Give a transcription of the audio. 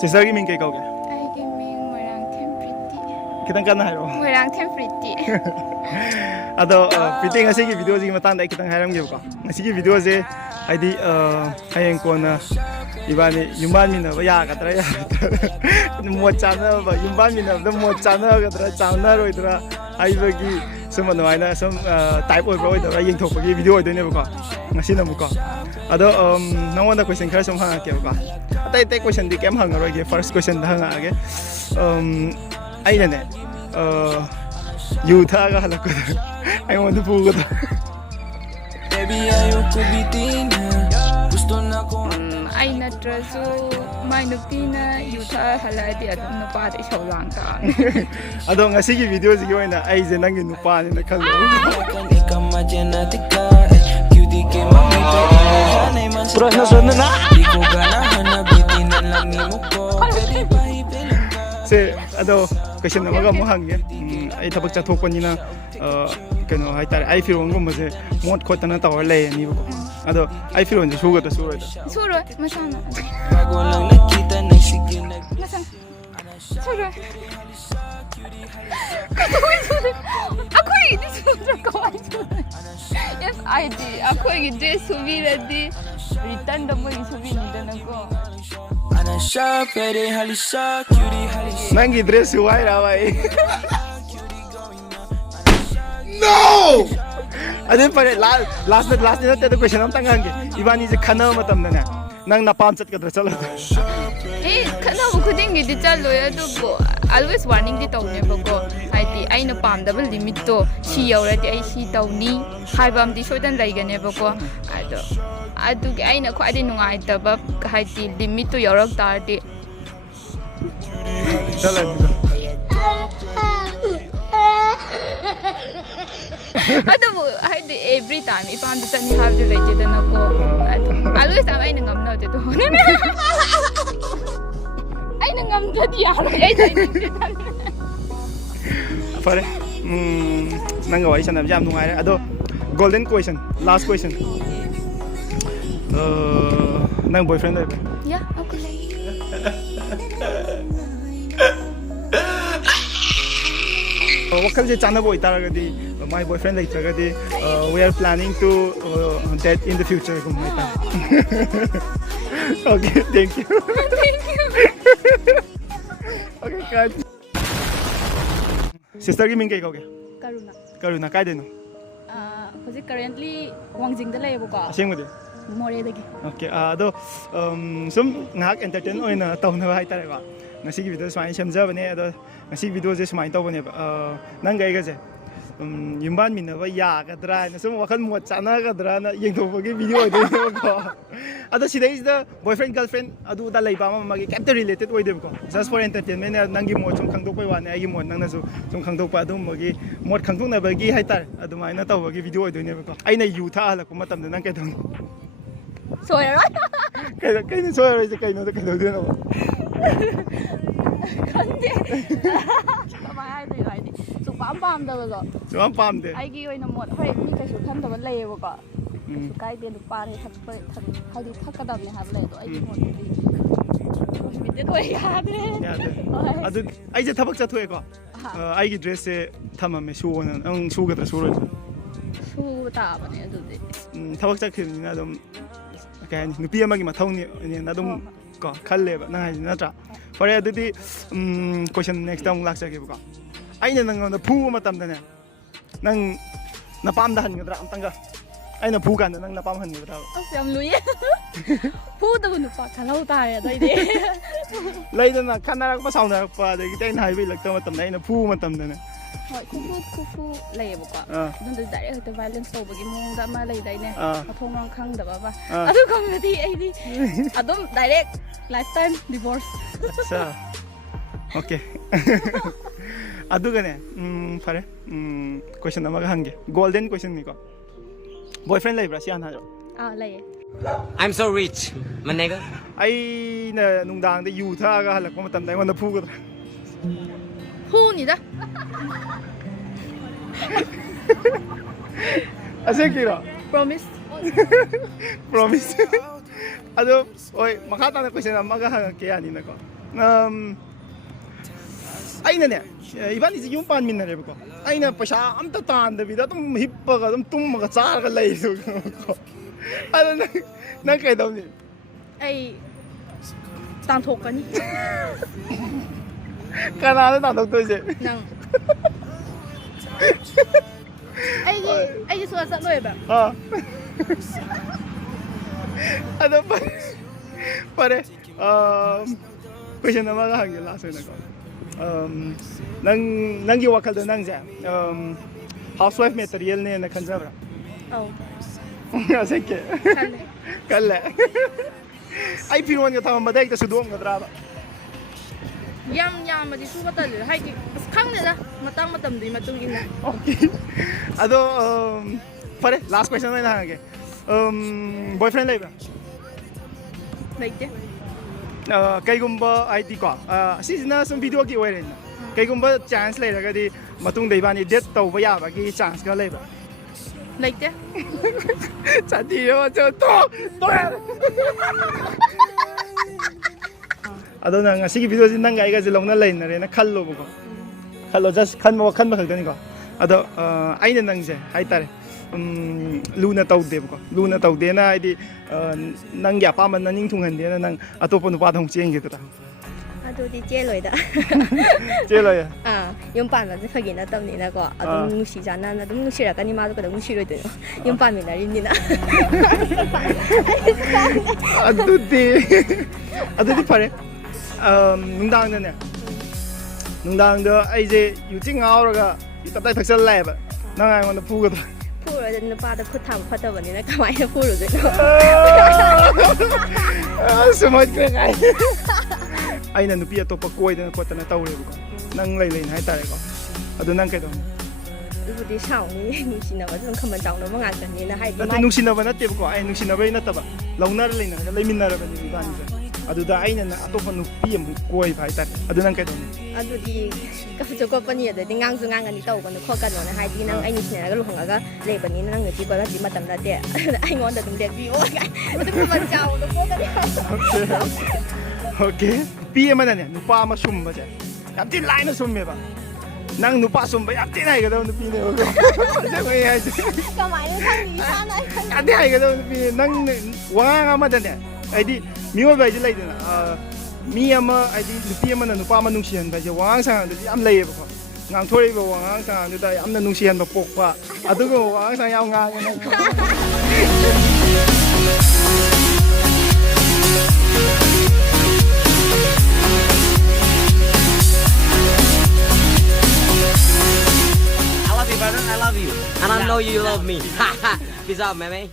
Sister ki ming kay kau ke? Ay ki ming Moirang Pretty. Kitang kan hai ro. Moirang Pretty. Ado Pretty ngasi ki video ji matang dai kitang hairam ge ko. Ngasi ki video je haidi hayeng ko na ibani yumban min na ya ka tra ya. Mo chana ba yumban min na mo chana ga tra chana roi tra ai ba ki sum no ai na sum type oi bro da yeng thok gi video oi de ne ba ko. Ngasi na mu ko. Ado nangona question khara sum ha ke ba ko. Tay question di kem hang roge first question hang age ai na ne you tha ga halak ko I want to pull it baby ayo ko bitina gusto na ko ai na traso mai no pina you tha hala di adum na pa de show lang ka ado ngasi gi video ji oina ai je nang nu pa ni na khal kan ikama genetika cutie ke mami to nei man prashna sunna na diko gana hana bitinan lang ni mo ko pwede pa ipilan se ado question na maga mo hang ai thabak cha thok pani na kano hai tar ai feel ngom ma se mod khot na tawar le ni ko ado ai feel on su ga to su suro masana bago lang nakita nang sige nag masana suro ako ini suro kawai suro yes I did ako ini dress subira di return da mo subi ni da nako ana sha pere halisa cutie halisa nangi dress wai ra bai no ade pare last na te question am tangang ge ibani je khana matam na nang na pam chat ka dra chala khana bu khuding gi di chalo ya du bo always warning di tawne ba ko haiti aina pam da limit to si yaura di ai si tawni haibam di sodan laigane ba ko adu gi aina ko adi nungai ta ba haiti limit to yaurak tar di chala adu haiti every time ipam di tani have the like da na ko always am aina ngam na de to aina ngam da di yaro ai dai ni pare nang wai sanam jam nungai re ado golden question last question nang boyfriend ai ya aku wakal je chana boy taragadi my boyfriend like taragadi we are planning to date in the future ko mai ta okay thank you okay cut sister gi ming kai ko ge karuna kai de no hojik currently wangjing da lay bu ko aseng mode more dagi okay ado sum ngak entertain oina tawna hai tare ba ngasi gi video smai semja bane ado ngasi video je smai taw bane nang gai ga je yumban min ba ya ga dra na sum wakhan mo chana ga dra na yeng tho gi video de ko ado sidai is the boyfriend girlfriend adu da lei ba ma ma gi captain related oi de ko just for entertainment nang gi mo chum khang dok pai wa ne ai gi mo nang na su chum khang dok pa adu mo gi mod khang dok na ba gi hai tar adu mai na taw gi video oi de ne ko ai na yu tha hala ko matam de nang kai thong soyara kai ni soyara is kai no de kai do de no khande tama ai dai lai di su pam da lo jam pam de ai gi oina mod hoi ni kai su khan da ba lay bu ko su kai de lu pa re thak pa thak hadi thak ka da ne ha le do ai gi mod di mi de do ya de adu ai je thabak cha thoe ko ai gi dress se thama me su won ang su ga da su ro su ta ba ne adu de thabak cha khil ni na dum kai ni nupi ama gi ma thau ni na dum ko khal le ba na hai na tra pare adu di question next time lak cha ge ko ai na nang na phu ma tam da ne nang na pam da han ga dra am tang ga ai na phu kan nang na pam han ga dra Am lui ꯐꯨꯗꯕ ꯅꯨꯄꯥ ꯈꯜꯍꯧ ꯇꯥꯔꯦ ꯑꯗꯩꯗꯤ ꯂꯩꯗꯅ ꯈꯟꯅꯔꯛꯄ ꯁꯥꯎꯅꯔꯛꯄ ꯑꯗꯒꯤꯗꯤ ꯑꯩꯅ ꯍꯥꯏꯕꯤꯂꯛꯇꯕ ꯃꯇꯝꯗ ꯑꯩꯅ ꯐꯨꯕ ꯃꯇꯝꯗꯅꯦ ꯍꯣꯏ ꯈꯨꯐꯨ ꯂꯩꯌꯦꯕꯀꯣ ꯑꯥ ꯑꯗꯨꯝꯗ ꯗꯥꯏꯔꯦꯛ ꯍꯦꯛꯇ ꯚꯥꯏꯂꯦꯟꯁ ꯇꯧꯕꯒꯤ ꯃꯑꯣꯡꯗ ꯑꯃ ꯂꯩꯗꯥꯏꯅꯦ ꯑꯥ ꯃꯊꯣꯡ ꯃꯔꯝ ꯈꯪꯗꯕ ꯑꯃ ꯑꯥ ꯑꯗꯨꯒꯨꯝꯕꯗꯤ ꯑꯩꯗꯤ ꯑꯗꯨꯝ ꯗꯥꯏꯔꯦꯛ ꯂꯥꯏꯐ ꯇꯥꯏꯝ ꯗꯤꯚꯣꯔꯁ ꯑꯠꯆꯥ ꯑꯣꯀꯦ ꯑꯗꯨꯒꯅꯦ ꯐꯔꯦ ꯀꯣꯏꯁꯟ ꯑꯃꯒ ꯍꯪꯒꯦ ꯒꯣꯜꯗꯦꯟ ꯀꯣꯏꯁꯟꯅꯤꯀꯣ ꯕꯣꯏꯐ꯭ꯔꯦꯟ ꯂꯩꯕ꯭ꯔꯥ ꯁꯤ ꯍꯥꯟꯅ ꯍꯥꯏꯔꯣ ꯂꯩꯌꯦ I'm so rich, my nigga. ꯑꯩꯅ ꯅꯨꯡꯗꯥꯡꯗ ꯌꯨ ꯊꯛꯑꯒ ꯍꯜꯂꯛꯄ ꯃꯇꯝꯗ ꯑꯩꯉꯣꯟꯗ ꯐꯨꯒꯗ꯭ꯔꯥ ꯐꯨꯅꯤꯗ ꯑꯁꯦꯡꯀꯤꯔꯣ ꯄ꯭ꯔꯣꯃꯤꯁ ꯄ꯭ꯔꯣꯃꯤꯁ ꯑꯗꯣ ꯍꯣꯏ ꯃꯈꯥ ꯇꯥꯅ ꯀꯣꯏꯁꯟ ꯑꯃꯒ ꯍꯪꯉꯛꯀꯦ ꯌꯥꯅꯤꯅꯀꯣ ꯑꯩꯅꯅꯦ ꯏꯕꯥꯅꯤꯁꯦ ꯌꯨꯝ ꯄꯥꯟꯃꯤꯟꯅꯔꯦꯕꯀꯣ ꯑꯩꯅ ꯄꯩꯁꯥ ꯑꯝꯇ ꯇꯥꯟꯗꯕꯤꯗ ꯑꯗꯨꯝ ꯍꯤꯞꯄꯒ ꯑꯗꯨꯝ ꯇꯨꯝꯃꯒ ꯆꯥꯔꯒ ꯂꯩꯔꯦꯕꯀꯣ ꯑꯗꯣ ꯅꯪ ꯀꯩꯗꯧꯅꯤ ꯑꯩ ꯇꯥꯟꯊꯣꯛꯀꯅꯤ ꯀꯅꯥꯅ ꯇꯥꯟꯊꯣꯛꯇꯣꯏꯁꯦ ꯅꯪ ꯑꯩꯒꯤ ꯁꯨꯋꯥ ꯆꯠꯂꯣꯏꯕ ꯑꯗꯣ ꯐꯔꯦ ꯀꯣꯏꯁꯟ ꯑꯃꯒ ꯍꯪꯒꯦ ꯂꯥꯁ ꯑꯣꯏꯅꯀꯣ ꯅꯪꯒꯤ ꯋꯥꯈꯜꯗ ꯅꯪꯁꯦ ꯍꯥꯎꯁ ꯋꯥꯏꯐ ꯃꯦꯇꯔꯤꯌꯦꯜꯅꯦꯅ ꯈꯟꯖꯕ꯭ꯔꯥ ꯑꯧ ꯑꯁꯦꯡꯀꯤ ꯈꯜꯂꯦ ꯈꯜꯂꯦ ꯑꯩ ꯐꯤꯔꯣꯟꯒ ꯊꯝꯃꯝꯕꯗ ꯍꯦꯛꯇ ꯁꯨꯗꯣꯛꯑꯝꯒꯗ꯭ꯔꯥꯕ ꯌꯥꯝꯃꯗꯤ ꯁꯨꯕ ꯇꯜꯂꯦ ꯍꯥꯏꯗꯤ ꯑꯁ ꯈꯪꯗꯦꯗ ꯃꯇꯥꯡ ꯃꯇꯝꯗꯨꯒꯤ ꯃꯇꯨꯡ ꯏꯟꯅ ꯑꯣꯀꯦ ꯑꯗꯣ ꯐꯔꯦ ꯂꯥꯁ ꯀꯣꯏꯁꯟ ꯑꯣꯏꯅ ꯍꯪꯉꯒꯦ ꯕꯣꯏꯐ꯭ꯔꯦꯟ ꯂꯩꯕ꯭ꯔꯥ ꯂꯩꯇꯦ ꯀꯩꯒꯨꯝꯕ ꯍꯥꯏꯗꯤꯀꯣ ꯑꯁꯤꯁꯤꯅ ꯁꯨꯝ ꯚꯤꯗꯤꯑꯣꯒꯤ ꯑꯣꯏꯔꯦꯅ ꯀꯩꯒꯨꯝꯕ ꯆꯥꯟꯁ ꯂꯩꯔꯒꯗꯤ ꯃꯇꯨꯡꯗ ꯏꯕꯥꯅꯤ ꯗꯦꯠ ꯇꯧꯕ ꯌꯥꯕꯒꯤ ꯆꯥꯟꯁꯀ ꯂꯩꯕ꯭ꯔꯥ ꯂꯩꯇꯦ ꯆꯥꯇꯤꯌꯣ ꯑꯗꯣ ꯅꯪ ꯉꯁꯤꯒꯤ ꯚꯤꯗꯤꯑꯣꯁꯤ ꯅꯪꯒ ꯑꯩꯒꯁꯦ ꯂꯧꯅ ꯂꯩꯅꯔꯦꯅ ꯈꯜꯂꯣꯕꯀꯣ ꯈꯜꯂꯣ ꯖꯁ ꯈꯟꯕ ꯈꯛꯇꯅꯤꯀꯣ ꯑꯗꯣ ꯑꯩꯅ ꯅꯪꯁꯦ ꯍꯥꯏꯇꯥꯔꯦ ꯂꯨꯅ ꯇꯧꯗꯦꯕꯀꯣ ꯂꯨꯅ ꯇꯧꯗꯦꯅ ꯍꯥꯏꯗꯤ ꯅꯪꯒꯤ ꯑꯄꯥꯝꯕ ꯅꯅꯤꯡ ꯊꯨꯡꯍꯟꯗꯦꯅ ꯅꯪ ꯑꯇꯣꯞꯄ ꯅꯨꯄꯥꯗ ꯑꯃꯨꯛ ꯆꯦꯟꯒꯤꯗ꯭ꯔꯥ ꯑꯗꯨꯗꯤ ꯆꯦꯜꯂꯣꯏꯗ ꯆꯦꯜꯂꯣꯏꯌꯦ ꯌꯨꯝ ꯄꯥꯟꯕꯁꯦ ꯐꯒꯤ ꯅꯠꯇꯕꯅꯤꯅꯀꯣ ꯑꯗꯨꯝ ꯅꯨꯡꯁꯤ ꯆꯥꯟꯅꯅ ꯑꯗꯨꯝ ꯅꯨꯡꯁꯤꯔꯛꯀꯅꯤ ꯃꯥꯁꯨ ꯀꯩꯗꯧ ꯅꯨꯡꯁꯤꯔꯣꯏꯗꯣꯏꯅꯣ ꯌꯨꯝ ꯄꯥꯟꯃꯤꯟꯅꯔꯤꯕꯅꯤꯅ ꯑꯗꯨꯗꯤ ꯐꯔꯦ ꯅꯨꯡꯗꯥꯡꯗꯅꯦ ꯅꯨꯡꯗꯥꯡꯗ ꯑꯩꯁꯦ ꯌꯨꯆꯤꯡ ꯉꯥꯎꯔꯒ ꯌꯨ ꯇꯞꯇꯥꯏ ꯊꯛꯆꯜ ꯂꯥꯛꯑꯦꯕ ꯅꯪ ꯑꯩꯉꯣꯟꯗ ꯐꯨꯒꯗ꯭ꯔꯥ ꯐꯨꯔꯣꯏꯗ ꯅꯨꯄꯥꯗ ꯈꯨꯠ ꯊꯥꯕ ꯐꯠꯇꯕꯅꯤꯅ ꯀꯃꯥꯏꯅ ꯐꯨꯔꯨꯗꯣꯏꯅꯣ ꯁꯨꯝꯍꯠꯈ꯭ꯔꯦ ꯀꯥꯏ ꯑꯩꯅ ꯅꯨꯄꯤ ꯑꯇꯣꯞꯄ ꯀꯣꯏꯗꯅ ꯈꯣꯠꯇꯅ ꯇꯧꯔꯦꯕꯀꯣ ꯅꯪ ꯂꯩꯅ ꯍꯥꯏꯇꯥꯔꯦꯀꯣ ꯑꯗꯨ ꯅꯪ ꯀꯩꯗꯧꯅꯤ ꯑꯗꯨꯕꯨꯗꯤ ꯁꯥꯎꯅꯤ ꯅꯨꯡꯁꯤꯅꯕꯁꯨ ꯑꯗꯨꯝ ꯈꯃꯟ ꯆꯥꯎꯅꯕ ꯉꯥꯛꯇꯅꯤꯅ ꯍꯥꯏꯗꯤ ꯅꯠꯇꯦ ꯅꯨꯡꯁꯤꯅꯕ ꯅꯠꯇꯦꯕꯀꯣ ꯑꯩ ꯅꯨꯡꯁꯤꯅꯕꯩ ꯅꯠꯇꯕ ꯂꯧꯅꯔ ꯂꯩꯅꯔꯒ ꯂꯩꯃꯤꯟꯅꯔꯕꯅꯤ 이반이죠 ꯑꯗꯨꯗ ꯑꯩꯅ ꯑꯇꯣꯞꯄ ꯅꯨꯄꯤ ꯑꯃꯨꯛ ꯀꯣꯏꯕ ꯍꯥꯏꯇꯥꯔꯦ ꯑꯗꯨ ꯅꯪ ꯀꯩꯗꯧꯅꯤ ꯑꯗꯨꯗꯤ ꯀꯞꯁꯨ ꯀꯞꯄꯅꯤ ꯑꯗꯩꯗꯤ ꯉꯥꯡꯁꯨ ꯉꯥꯡꯒꯅꯤ ꯇꯧꯒꯅꯨ ꯈꯣꯠꯀꯅꯣꯅ ꯍꯥꯏꯗꯤ ꯅꯪ ꯑꯩ ꯅꯨꯡꯁꯤꯅꯔꯒ ꯂꯨꯍꯣꯡꯉꯒ ꯂꯩꯕꯅꯤꯅ ꯅꯪ ꯅꯨꯄꯤ ꯀꯣꯏꯕꯗꯤ ꯃꯇꯝ ꯅꯠꯇꯦ ꯑꯗꯨꯅ ꯑꯩꯉꯣꯟꯗ ꯑꯗꯨꯝ ꯂꯦꯞꯄꯤꯌꯣ ꯑꯗꯨꯝ ꯈꯃꯟ ꯆꯥꯎꯅ ꯄꯣꯛꯀꯅꯤ 오케이 ꯅꯨꯄꯤ ꯑꯃꯅꯅꯦ ꯅꯨꯄꯥ ꯑꯃ ꯁꯨꯝꯕꯁꯦ ꯌꯥꯝ ꯊꯤ ꯂꯥꯏꯅ ꯁꯨꯝꯃꯦꯕ ꯅꯪ ꯅꯨꯄꯥ ꯁꯨꯝꯕ ꯌꯥꯝ ꯊꯤꯅ ꯍꯩꯒꯗꯕ ꯅꯨꯄꯤꯅꯦꯕꯀꯣ ꯑꯁꯦꯡꯕꯩ ꯍꯥꯏꯁꯦ ꯀꯃꯥꯏꯅ ꯈꯪꯉꯤ ꯏꯁꯥꯅ ꯌꯥꯝ ꯊꯤ ꯍꯩꯒꯗꯕ ꯅꯨꯄꯤꯅꯦ ꯅꯪ ꯋꯥꯉꯥꯡ ꯑꯃꯗꯅꯦ ꯍꯥꯏꯗꯤ ꯃꯤꯑꯣꯏꯕ ꯍꯥꯏꯁꯦ ꯂꯩꯗꯅ ꯃꯤ ꯑꯃ ꯍꯥꯏꯗꯤ ꯅꯨꯄꯤ ꯑꯃꯅ ꯅꯨꯄꯥ ꯑꯃ ꯅꯨꯡꯁꯤꯍꯟꯕ ꯍꯥꯏꯁꯦ ꯋꯥꯉꯥꯡ ꯁꯉꯥꯡꯗꯁꯨ ꯌꯥꯝ ꯂꯩꯌꯦꯕꯀꯣ ꯉꯥꯡꯊꯣꯔꯛꯏꯕ ꯋꯥꯉꯥꯡ ꯁꯉꯥꯡꯗꯨꯗ ꯌꯥꯝꯅ ꯅꯨꯡꯁꯤꯍꯟꯕ ꯄꯣꯛꯄ ꯑꯗꯨꯒꯨꯝꯕ ꯋꯥꯉꯥꯡ ꯁꯉꯥꯡ ꯌꯥꯝ ꯉꯥꯡꯉꯦ ꯅꯪ I love you, brother. I love you. And I know you love me. Peace out, man.